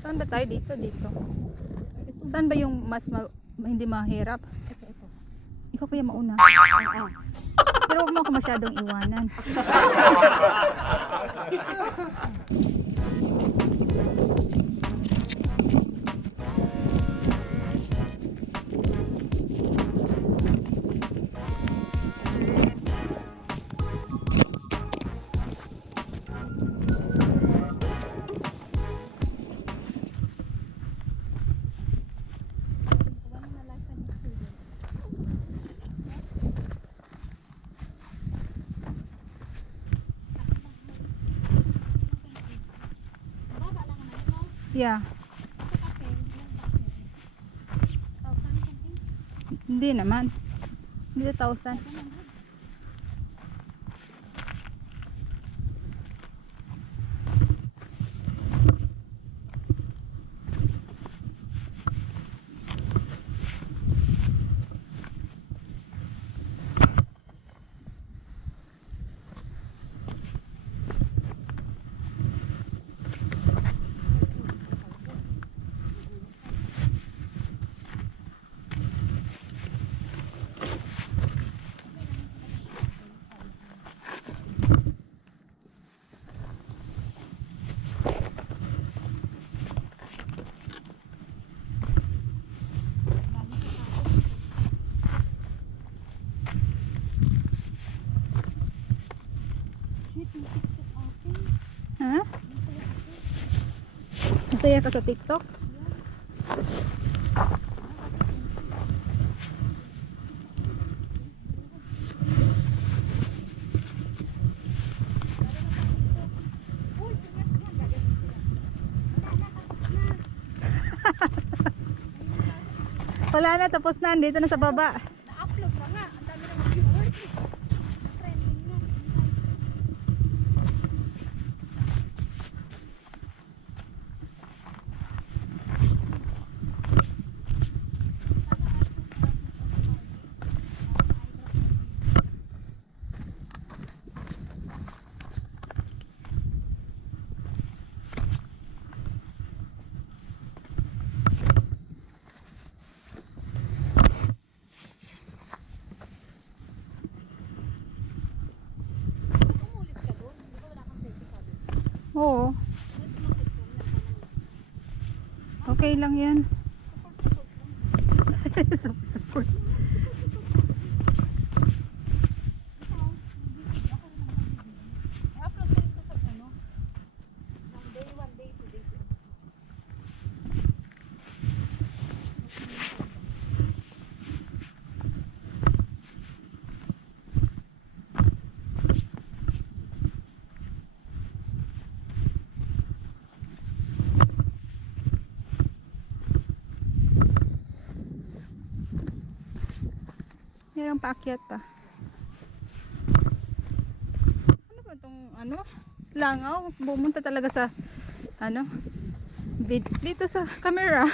Saan ba tayo? Dito, dito. Saan ba yung mas hindi mahirap? Ito. Ikaw kaya mauna. Pero huwag mo ako masyadong iwanan. Yeah. Hindi naman. Hindi 1,000. Ha? Masaya ka sa TikTok? Wala na, tapos na. Dito na sa baba. Na-upload na nga. Ang dami ng viewers. Na-trending na. Umulit ka doon. Di ba wala kang safety sabi? Oo. Okay lang yan. Support. I-upload ko rin to sa ano. Ng day 1, day 2, day 3. Mayroong paakyat pa. Ano ba itong langaw? Bumunta talaga sa dito sa camera.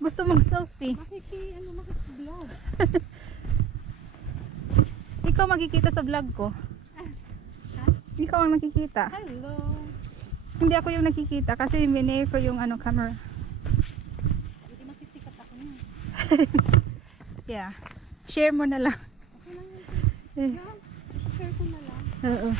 Gusto mag-selfie. Makiki-vlog. Ikaw makikita sa vlog ko. Ikaw ang nakikita. Hello. Hindi ako yung nakikita kasi binigay ko yung camera. Hindi masisikat ako niya. Yeah. Share mo na lang. Okay lang yun. Eh, I-share ko na lang. oo.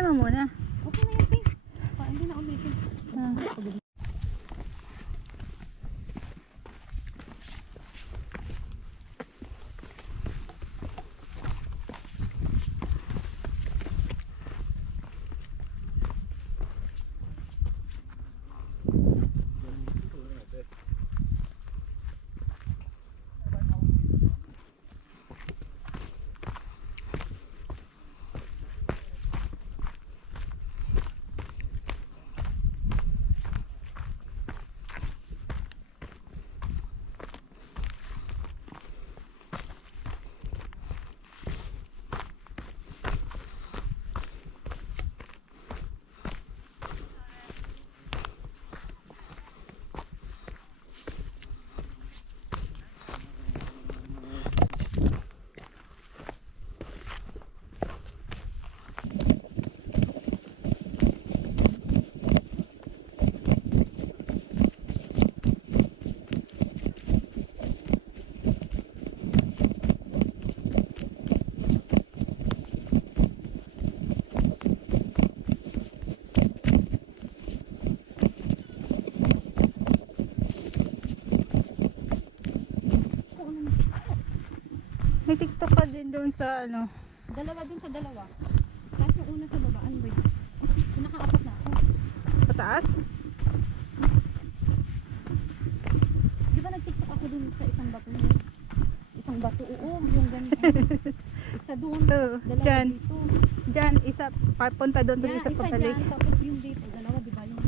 Tingnan mo muna. Okay na yan, Pink. Hindi na ulitin. Ah. May TikTok ka din doon sa ano. Dalawa dun sa dalawa. Tapos yung una sa baba, ano ba yun? Pinaka-apat na ako. Pataas? Di ba nag-TikTok ako dun sa isang bato yun? Isang bato, oo, yung ganito. Isa dun, Oo, dalawa dyan. dito. Diyan, isa papunta doon, doon isa Isa pabalik. dyan, tapos yung dito, dalawa, di ba yun?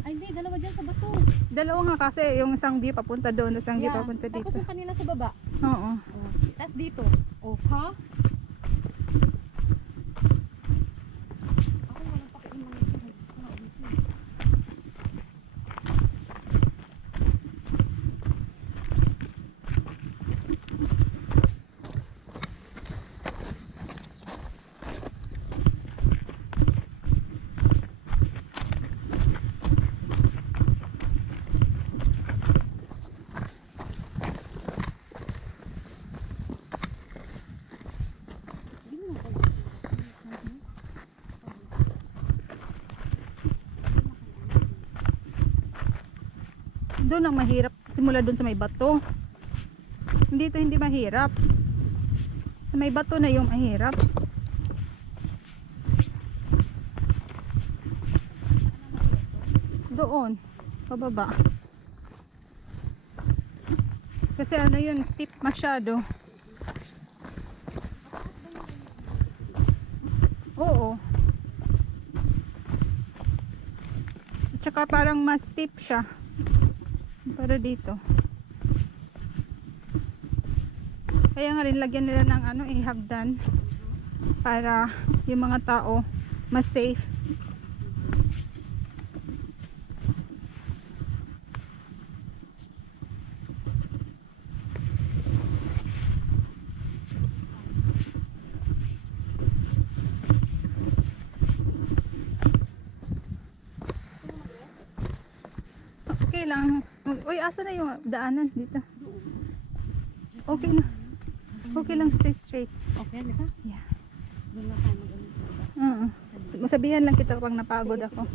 Ay, hindi, dalawa dyan sa bato. Dalawa nga kasi, yung isang view papunta doon, tapos isang view papunta Tapos dito. yung kanina sa baba. Oo. Oh. Tapos dito. Oh, ha? Ako walang pakialam ito. Doon ang mahirap, simula doon sa may bato. Hindi ito hindi mahirap. Sa may bato na yung mahirap. Doon, pababa. Kasi ano yun, steep masyado. Oo. At saka parang mas steep siya. Para dito. Kaya nga rin lagyan nila ng ano, hagdan para yung mga tao mas safe. Okay lang. Uy, asa na yung daanan dito? Okay na. Okay lang, straight. Okay, di ba? Yeah. Doon na tayo mag-alit sa baba. Oo. Masabihan lang kita pag napagod ako.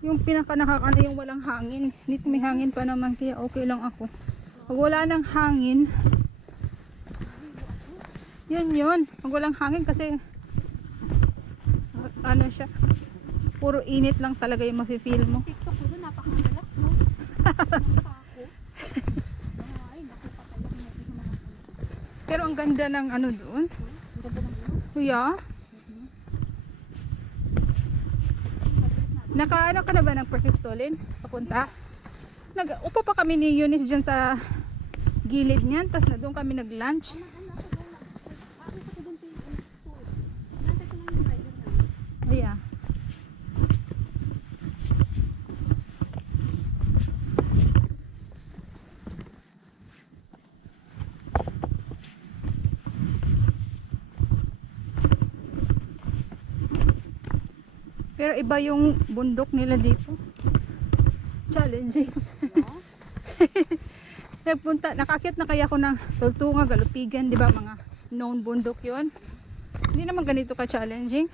Yung pinaka nakakano yung walang hangin. Dito may hangin pa naman kaya okay lang ako. Pag wala nang hangin, yun. Pag walang hangin kasi ano siya, puro init lang talaga yung mafe-feel mo. TikTok ko doon, napakamalas, no? Nakapa ako. Ay, naku, patay ako. Pero ang ganda ng ano doon. Ang ganda ng ulo. Kuya, nakaano ka na ba ng Perkistolin? Papunta? Upo pa kami ni Eunice dyan sa gilid niyan. Tapos na doon kami nag-lunch. Oh yeah. Pero iba yung bundok nila dito. Challenging. Nakaakyat na kaya ako ng Tultunga, Galupigan, di ba, mga known bundok yon. Hindi naman ganito ka-challenging.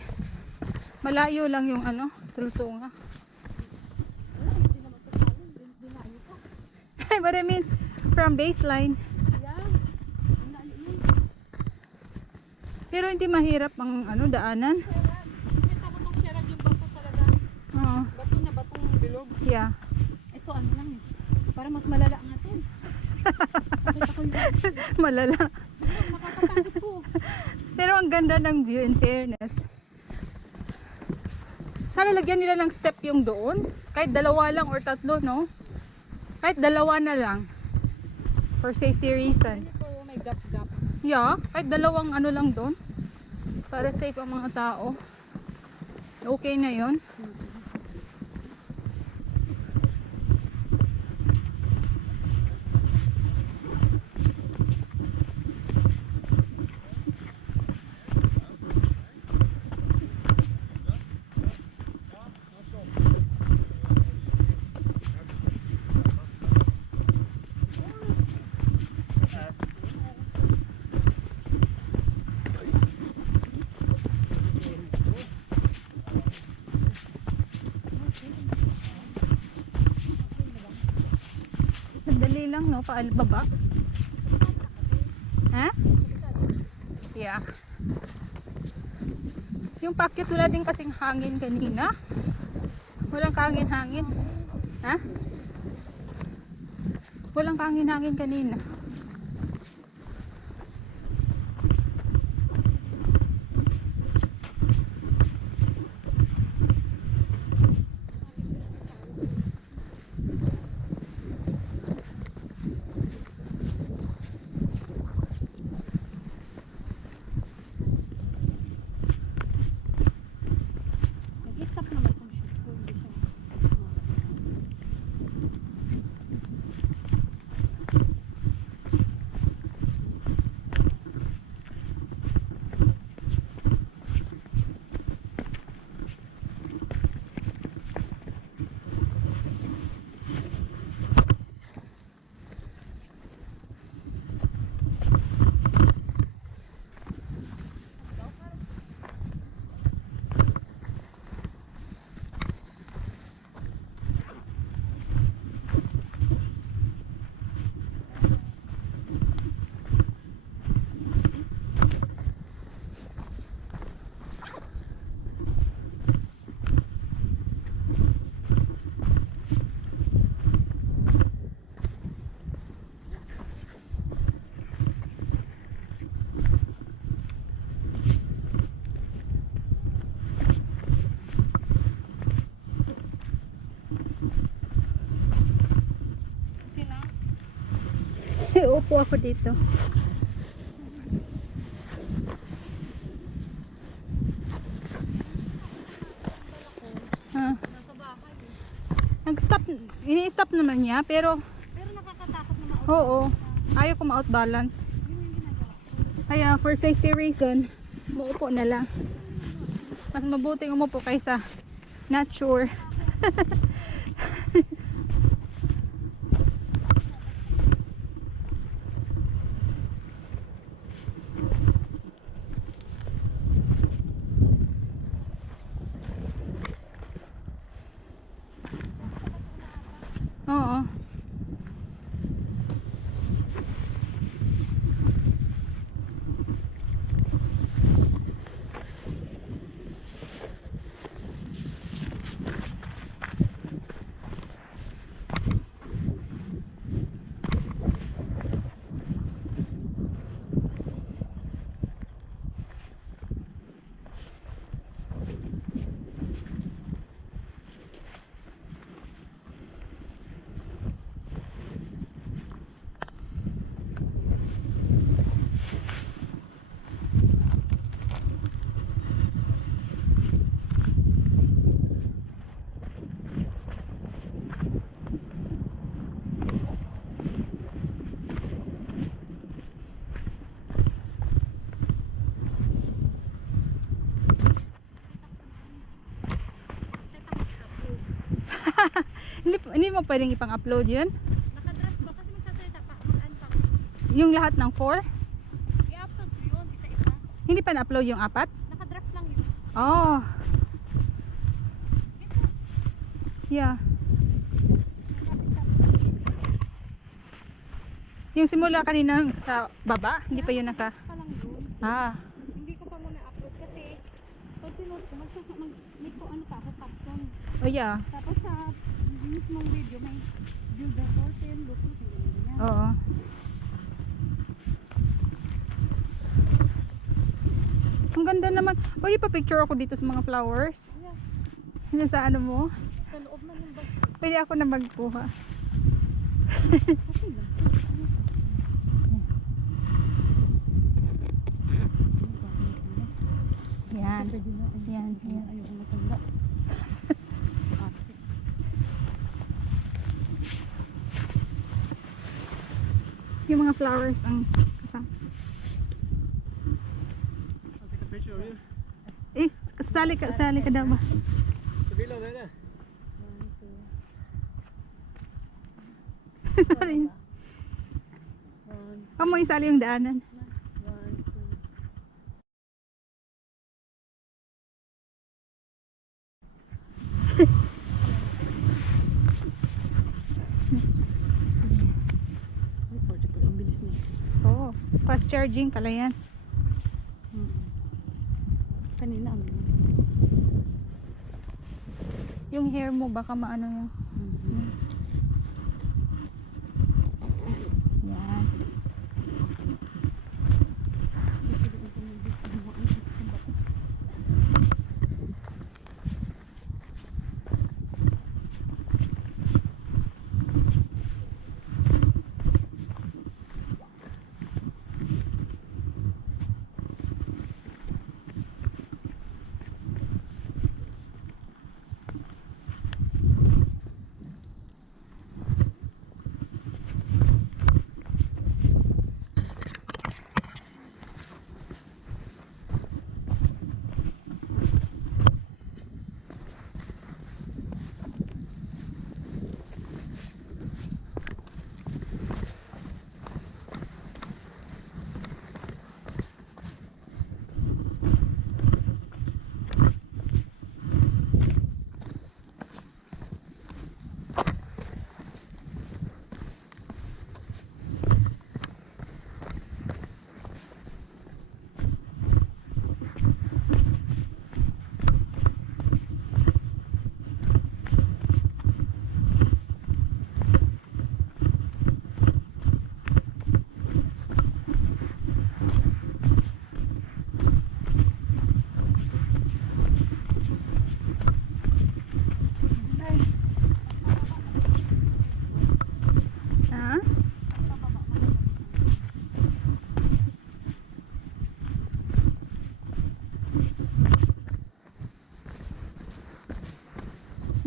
Malayo lang yung ano, Tultunga. Hindi naman ito sa amin. Dinayo ka. But I mean, from baseline. Yeah. Ang layo nun. Pero hindi mahirap ang ano, daanan. Kita ko nung siyarag yung bato talaga. Oo. Bato na batong bilog. Yeah. Ito ano lang eh. Para mas malala nga to. Nakita ko yung Malala. nakakatakot ko. Pero ang ganda ng view, in fairness. Sana lagyan nila ng step yung doon. Kahit dalawa lang or tatlo, no? Kahit dalawa na lang. For safety reason. Ito may gap-gap. Yeah, kahit dalawang ano lang doon. Para safe ang mga tao. Okay na yon. Sandali lang, no? Paalbaba. Ha? Yeah. Yung packet wala din kasing hangin kanina. Walang kahangin-hangin. Ha? Walang kahangin-hangin kanina. Nag-isap naman kung shoes ko. Hindi ko. Okay na. Upo ako dito. Nasa bahay eh. Nag-stop, ini-stop naman niya, pero Pero nakakatakot naman. oo, ayaw ko ma-outbalance. Yun yung ginagawa ko. Kaya for safety reason, muupo na lang. Mas mabuting umupo kaysa not sure. Oo. Hindi mo pwedeng ipang-upload yun? Nakadress ba? Kasi magsasalita pa ako. Yung lahat ng 4? I-upload ko yun, isa-isa. Hindi pa na-upload yung 4? Naka-drafts lang yun. Oh. Yeah. Yung simula kanina sa baba, hindi pa yun naka... Pa lang yun. Ah. Hindi ko pa muna upload kasi pag pinost ko, may ko ano pa ako caption. Oh yeah. Tapos sa mismong video may Djevelporten, Lofoten, ganyan. Oo. Ang ganda naman. Pwede pa picture ako dito sa mga flowers. Yeah. Sa ano mo? Sa loob man ng bag. Pwede ako na magkuha. Okay lang. Yan. Yan. Yan. Ayoko matanda. Yung mga flowers ang kasama. I'll take a picture of you. Eh, sali ka daw ba? Sabila, na. Sali. Mo isali yung daanan. Ang bilis niya. Oo. Fast charging pala yan. Kanina ang bilis. Yung hair mo baka maano yung... Yan.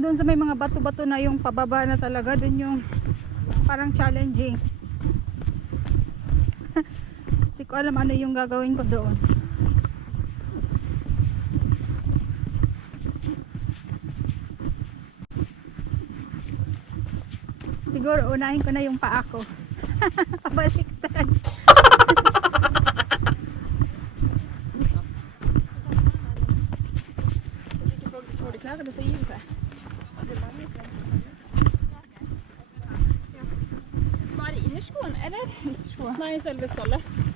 Doon sa may mga bato-bato na yung pababa na talaga, doon yung parang challenging. Hindi ko alam ano yung gagawin ko doon. Siguro unahin ko na yung paa ko. Pabaliktad. Det ser ljus här. Var det innerskoen eller ytterskoen? Nej, selve skallet.